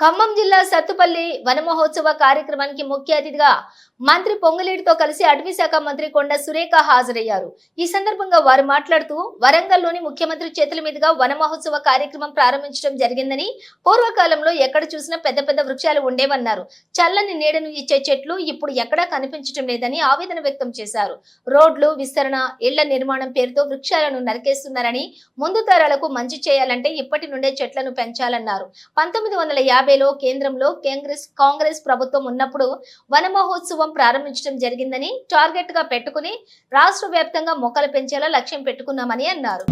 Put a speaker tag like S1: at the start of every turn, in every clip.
S1: ఖమ్మం జిల్లా సత్తుపల్లి వనమహోత్సవ కార్యక్రమానికి ముఖ్య అతిథిగా మంత్రి పొంగులేటితో కలిసి అటవీ శాఖ మంత్రి కొండ సురేఖ హాజరయ్యారు. ఈ సందర్భంగా వారు మాట్లాడుతూ వరంగల్లోని ముఖ్యమంత్రి చేతుల మీదుగా వనమహోత్సవ కార్యక్రమం ప్రారంభించడం జరిగిందని పూర్వకాలంలో ఎక్కడ చూసినా పెద్ద పెద్ద వృక్షాలు ఉండేవన్నారు. చల్లని నీడను ఇచ్చే చెట్లు ఇప్పుడు ఎక్కడా కనిపించడం లేదని ఆవేదన వ్యక్తం చేశారు. రోడ్లు విస్తరణ ఇళ్ళ నిర్మాణం పేరుతో వృక్షాలను నరికేస్తున్నారని ముందు తరాలకు మంచి చేయాలంటే ఇప్పటి నుండే చెట్లను పెంచాలన్నారు. పంతొమ్మిది వందల యాభైలో కేంద్రంలో కాంగ్రెస్ కాంగ్రెస్ ప్రభుత్వం ఉన్నప్పుడు వన మహోత్సవం ప్రారంభించడం జరిగిందని టార్గెట్గా పెట్టుకుని రాష్ట్ర వ్యాప్తంగా మొక్కలు పెంచేలా లక్ష్యం పెట్టుకున్నామని అన్నారు.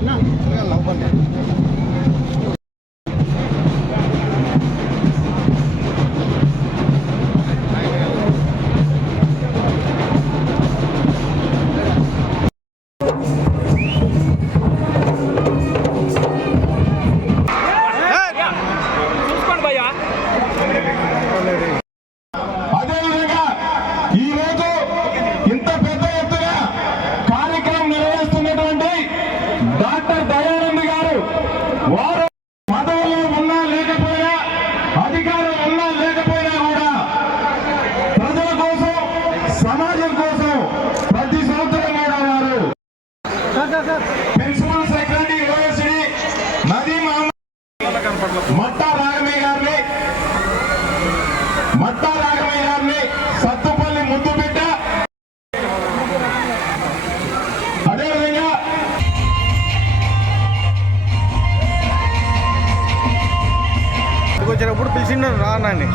S2: ఇక్కడికి వచ్చినప్పుడు పిలిచిండు రానండి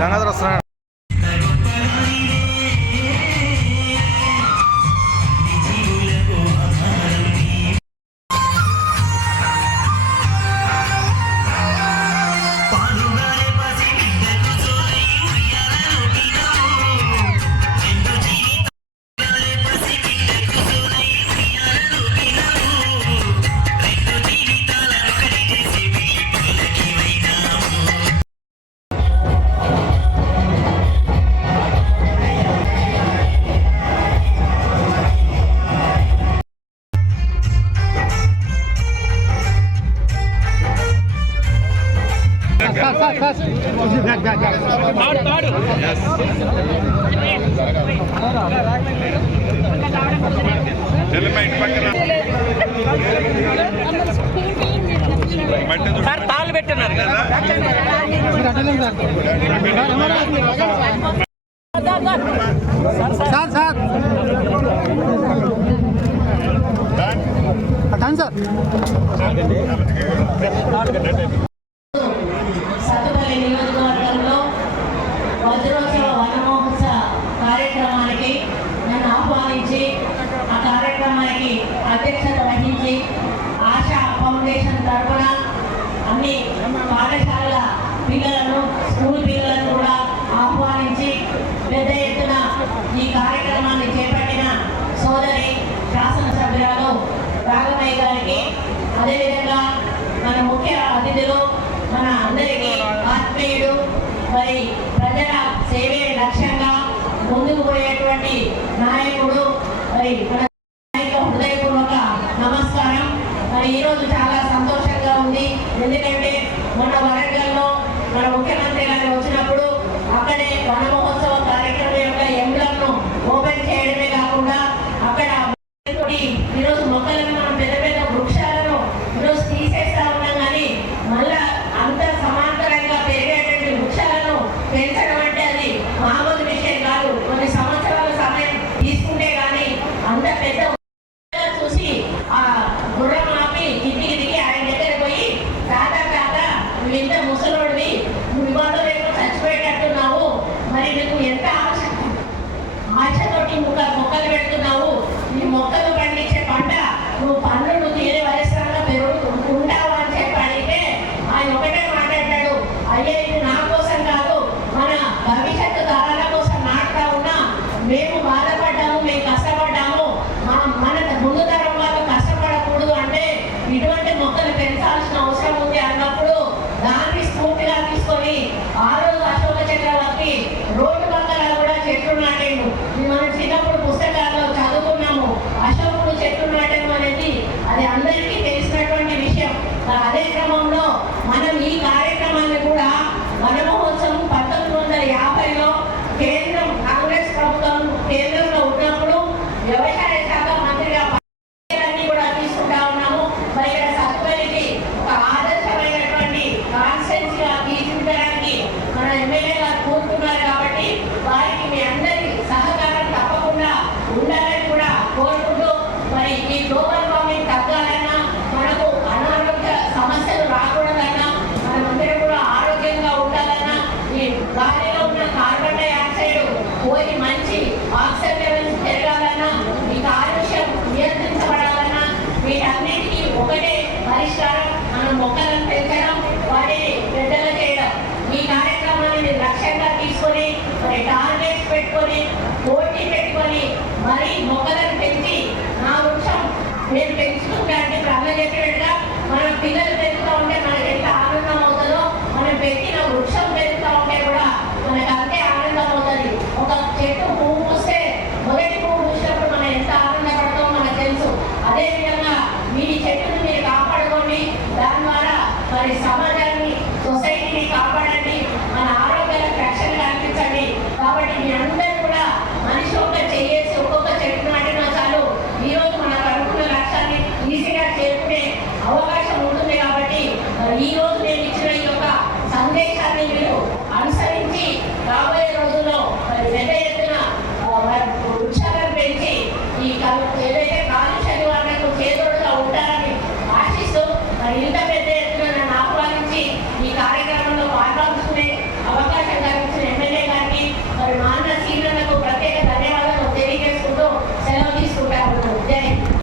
S2: గంగాధర వస్తున్నాడు సార్ తాళ్ళు పెట్టున్నారు కదా సార్. Sir sir.
S3: భారతీయుడు మరి ప్రజల సేవే లక్ష్యంగా ముందుకు పోయేటువంటి నాయకుడు మరి హృదయపూర్వక నమస్కారం. మరి ఈరోజు చాలా సంతోషంగా ఉంది. ఎందుకంటే మన వరంగల్లో మన ముఖ్యమంత్రి గారు వచ్చినప్పుడు అక్కడే వన మహోత్సవ కార్యక్రమం ఆశతోటి ముక్క మొక్కలు పెడుతున్నావు. ఈ మొక్కలు పండించే పంట నువ్వు పన్నులు తీరే వయస్సులో పెరుగుతూ ఉంటావు అని చెప్పి అడిగితే ఆయన ఒకటే మాట్లాడాడు అయ్యే ఇది నా కోసం కాదు మన భవిష్యత్తు తరాల కోసం నాటుతా ఉన్నా. మేము బాధపడ్డాము మేము కష్టపడ్డాము. మా మన ముందు తరం వాళ్ళు కష్టపడకూడదు అంటే ఇటువంటి మొక్కలు పెంచాల్సిన అవసరం ఉంది అన్నప్పుడు దాన్ని స్ఫూర్తిగా తీసుకొని ఆ రోజు అశోక చక్రవర్తి రోడ్డు చెట్లు నాటేను మనం చిన్నప్పుడు పుస్తకాల్లో చదువుకున్నాము. అశోకుడు చెట్లు నాటడం పెట్టుకొని పోటీ పెట్టుకొని మరీ మొక్కలను పెంచి నా వృక్షం నేను పెంచి